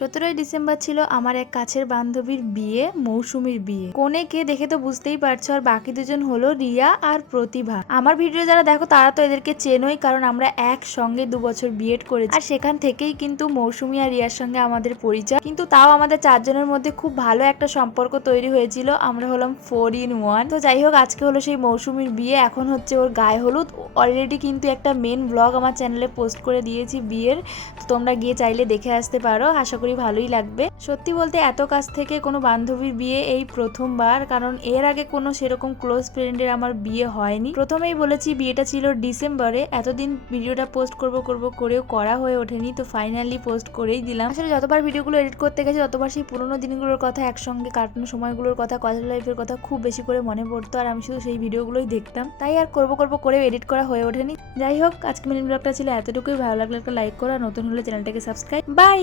17ই December ছিল আমার এক কাছের বান্ধবীর বিয়ে, মৌসুমীর বিয়ে। কনেকে দেখে তো বুঝতেই পারছো, আর বাকি দুজন হলো রিয়া আর প্রতিভা। আমার ভিডিও যারা দেখো তারা তো এদেরকে চেনোই, কারণ আমরা একসঙ্গে 2 বছর বিএড করেছি, আর সেখান থেকেই কিন্তু মৌসুমী আর রিয়ার সঙ্গে আমাদের পরিচয়। কিন্তু তাও আমাদের চারজনের মধ্যে খুব ভালো একটা সম্পর্ক তৈরি হয়েছিল, আমরা হলাম 4 in 1। তো যাই হোক, আজকে হলো সেই মৌসুমীর বিয়ে, এখন হচ্ছে ওর গায়ে হলুদ। অলরেডি কিন্তু একটা মেন ব্লগ আমার চ্যানেলে পোস্ট করে দিয়েছি বিয়ের, তো তোমরা গিয়ে চাইলে দেখে আসতে পারো, আশা করি ভালোই লাগবে। সত্যি বলতে এত কাছ থেকে কোনো বান্ধবীর বিয়ে এই প্রথমবার, কারণ এর আগে কোনো সেরকম ক্লোজ ফ্রেন্ডের আমার বিয়ে হয়নি। প্রথমেই বলেছি বিয়েটা ছিল ডিসেম্বরে, এতদিন ভিডিওটা পোস্ট করব করেও করা হয়ে ওঠেনি, তো ফাইনালি পোস্ট করেই দিলাম। আসলে যতবার ভিডিওগুলো এডিট করতে গেছি ততবার সেই পুরোনো দিনগুলোর কথা, একসঙ্গে কাটানো সময়গুলোর কথা, কলেজ লাইফের কথা খুব বেশি করে মনে পড়তো, আর আমি শুধু সেই ভিডিওগুলোই দেখতাম, তাই আর করবো করেও এডিট করা হয়ে ওঠেনি। যাই হোক, আজকে মিনি ব্লগটা ছিল এতটুকুই। ভালো লাগলে একটা লাইক করো, আর নতুন হলে চ্যানেলটাকে সাবস্ক্রাইব। বাই।